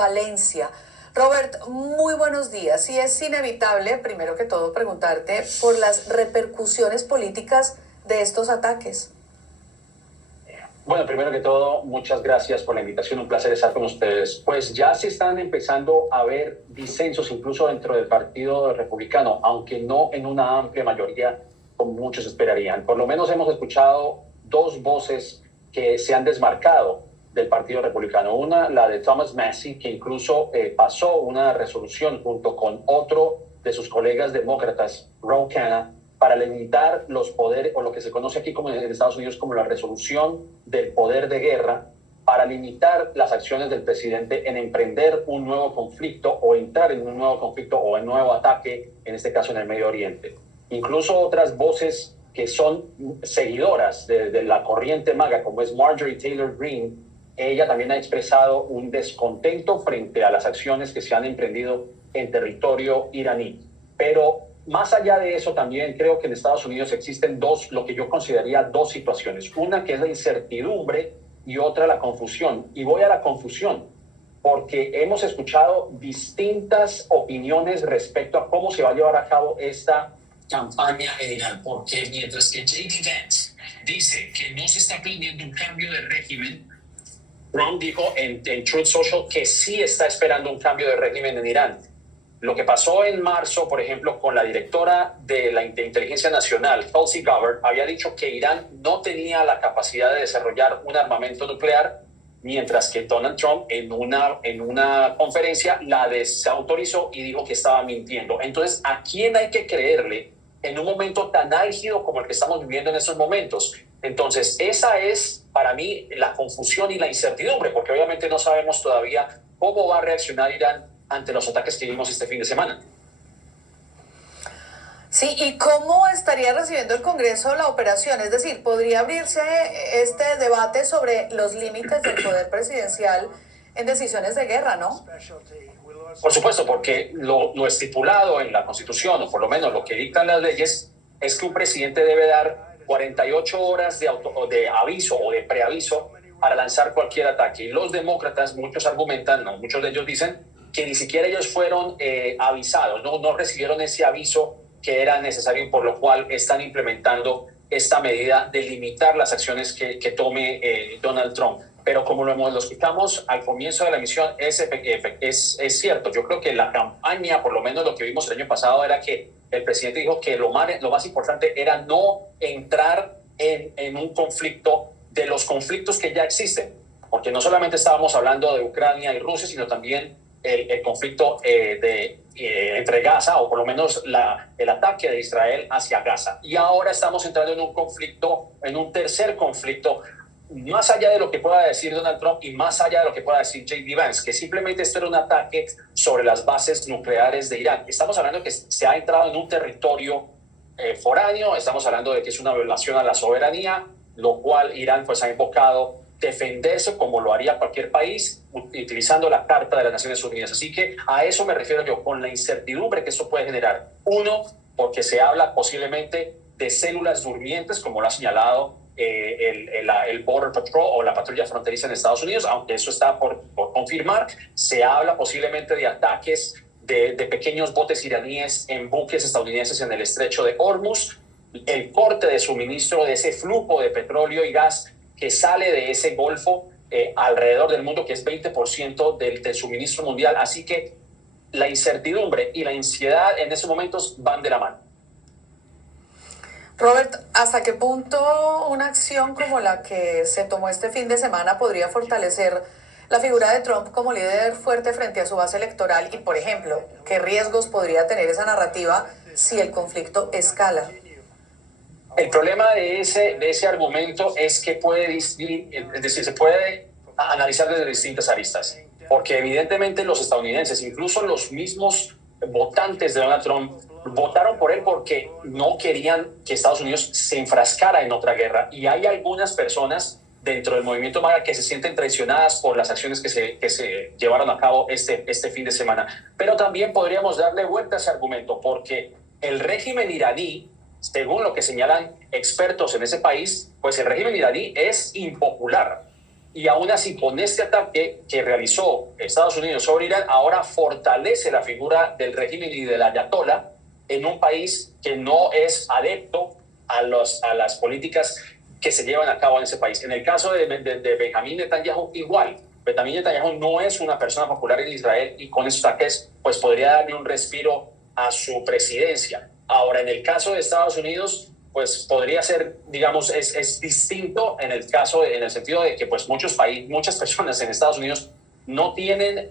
Valencia. Robert, muy buenos días. Y es inevitable, primero que todo, preguntarte por las repercusiones políticas de estos ataques. Bueno, primero que todo, muchas gracias por la invitación. Un placer estar con ustedes. Pues ya se están empezando a ver disensos incluso dentro del Partido Republicano, aunque no en una amplia mayoría como muchos esperarían. Por lo menos hemos escuchado dos voces que se han desmarcado del Partido Republicano. Una, la de Thomas Massie, que incluso pasó una resolución junto con otro de sus colegas demócratas, Ron Khanna, para limitar los poderes, o lo que se conoce aquí como en Estados Unidos como la resolución del poder de guerra, para limitar las acciones del presidente en emprender un nuevo conflicto o entrar en un nuevo conflicto o en un nuevo ataque, en este caso en el Medio Oriente. Incluso otras voces que son seguidoras de la corriente MAGA, como es Marjorie Taylor Greene, ella también ha expresado un descontento frente a las acciones que se han emprendido en territorio iraní. Pero más allá de eso, también creo que en Estados Unidos existen lo que yo consideraría dos situaciones. Una que es la incertidumbre y otra la confusión. Y voy a la confusión, porque hemos escuchado distintas opiniones respecto a cómo se va a llevar a cabo esta campaña en Irán. Porque mientras que J.D. Vance dice que no se está planeando un cambio de régimen, Trump dijo en Truth Social que sí está esperando un cambio de régimen en Irán. Lo que pasó en marzo, por ejemplo, con la directora de la Inteligencia Nacional, Tulsi Gabbard, había dicho que Irán no tenía la capacidad de desarrollar un armamento nuclear, mientras que Donald Trump en una conferencia la desautorizó y dijo que estaba mintiendo. Entonces, ¿a quién hay que creerle en un momento tan álgido como el que estamos viviendo en estos momentos? Entonces, esa es para mí la confusión y la incertidumbre, porque obviamente no sabemos todavía cómo va a reaccionar Irán ante los ataques que vimos este fin de semana. Sí, ¿y cómo estaría recibiendo el Congreso la operación? Es decir, ¿podría abrirse este debate sobre los límites del poder presidencial en decisiones de guerra, no? Por supuesto, porque lo estipulado en la Constitución, o por lo menos lo que dictan las leyes, es que un presidente debe dar 48 horas de aviso o de preaviso para lanzar cualquier ataque. Y los demócratas, muchos argumentan, no, muchos de ellos dicen que ni siquiera ellos fueron avisados, no recibieron ese aviso que era necesario, por lo cual están implementando esta medida de limitar las acciones que tome Donald Trump. Pero como lo escuchamos al comienzo de la emisión, es cierto. Yo creo que la campaña, por lo menos lo que vimos el año pasado, era que el presidente dijo que lo más importante era no entrar en un conflicto de los conflictos que ya existen, porque no solamente estábamos hablando de Ucrania y Rusia, sino también el conflicto entre Gaza, o por lo menos el ataque de Israel hacia Gaza. Y ahora estamos entrando en un conflicto, en un tercer conflicto, más allá de lo que pueda decir Donald Trump y más allá de lo que pueda decir J.D. Vance, que simplemente esto era un ataque sobre las bases nucleares de Irán. Estamos hablando de que se ha entrado en un territorio foráneo, estamos hablando de que es una violación a la soberanía, lo cual Irán pues ha invocado defenderse como lo haría cualquier país utilizando la Carta de las Naciones Unidas. Así que a eso me refiero yo, con la incertidumbre que eso puede generar. Uno, porque se habla posiblemente de células durmientes, como lo ha señalado el Border Patrol o la patrulla fronteriza en Estados Unidos, aunque eso está por confirmar. Se habla posiblemente de ataques de pequeños botes iraníes en buques estadounidenses en el estrecho de Hormuz, el corte de suministro de ese flujo de petróleo y gas que sale de ese golfo alrededor del mundo, que es 20% del suministro mundial. Así que la incertidumbre y la ansiedad en esos momentos van de la mano. Robert, ¿hasta qué punto una acción como la que se tomó este fin de semana podría fortalecer la figura de Trump como líder fuerte frente a su base electoral? Y, por ejemplo, ¿qué riesgos podría tener esa narrativa si el conflicto escala? El problema de ese argumento es que se puede analizar desde distintas aristas, porque evidentemente los estadounidenses, incluso los mismos votantes de Donald Trump, votaron por él porque no querían que Estados Unidos se enfrascara en otra guerra. Y hay algunas personas dentro del movimiento MAGA que se sienten traicionadas por las acciones que se llevaron a cabo este fin de semana. Pero también podríamos darle vuelta a ese argumento, porque el régimen iraní, según lo que señalan expertos en ese país, pues el régimen iraní es impopular. Y aún así, con este ataque que realizó Estados Unidos sobre Irán, ahora fortalece la figura del régimen y del ayatolá en un país que no es adepto a las políticas que se llevan a cabo en ese país. En el caso de Benjamín Netanyahu, igual. Benjamín Netanyahu no es una persona popular en Israel y con esos ataques pues podría darle un respiro a su presidencia. Ahora, en el caso de Estados Unidos, pues podría ser, digamos, es distinto en el caso, en el sentido de que pues muchas personas en Estados Unidos no tienen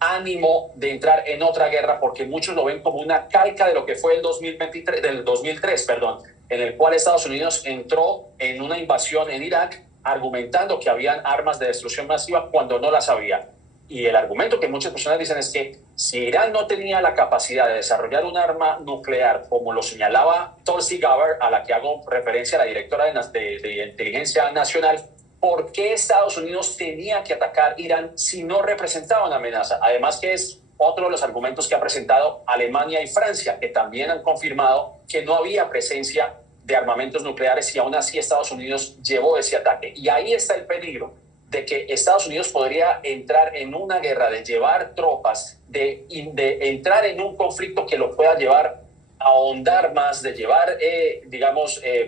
ánimo de entrar en otra guerra porque muchos lo ven como una calca de lo que fue el 2003, perdón, en el cual Estados Unidos entró en una invasión en Irak argumentando que habían armas de destrucción masiva cuando no las había. Y el argumento que muchas personas dicen es que si Irán no tenía la capacidad de desarrollar un arma nuclear, como lo señalaba Tulsi Gabbard, a la que hago referencia, la directora de Inteligencia Nacional, ¿por qué Estados Unidos tenía que atacar Irán si no representaba una amenaza? Además que es otro de los argumentos que ha presentado Alemania y Francia, que también han confirmado que no había presencia de armamentos nucleares y aún así Estados Unidos llevó ese ataque. Y ahí está el peligro de que Estados Unidos podría entrar en una guerra, de llevar tropas, de entrar en un conflicto que lo pueda llevar a ahondar más, de llevar,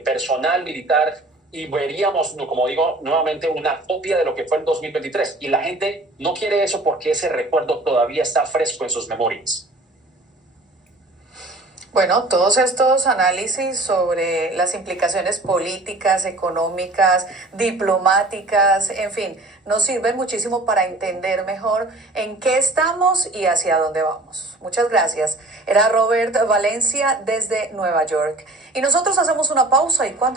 personal militar, y veríamos, como digo, nuevamente una copia de lo que fue el 2023. Y la gente no quiere eso porque ese recuerdo todavía está fresco en sus memorias. Bueno, todos estos análisis sobre las implicaciones políticas, económicas, diplomáticas, en fin, nos sirven muchísimo para entender mejor en qué estamos y hacia dónde vamos. Muchas gracias. Era Robert Valencia desde Nueva York. Y nosotros hacemos una pausa y cuando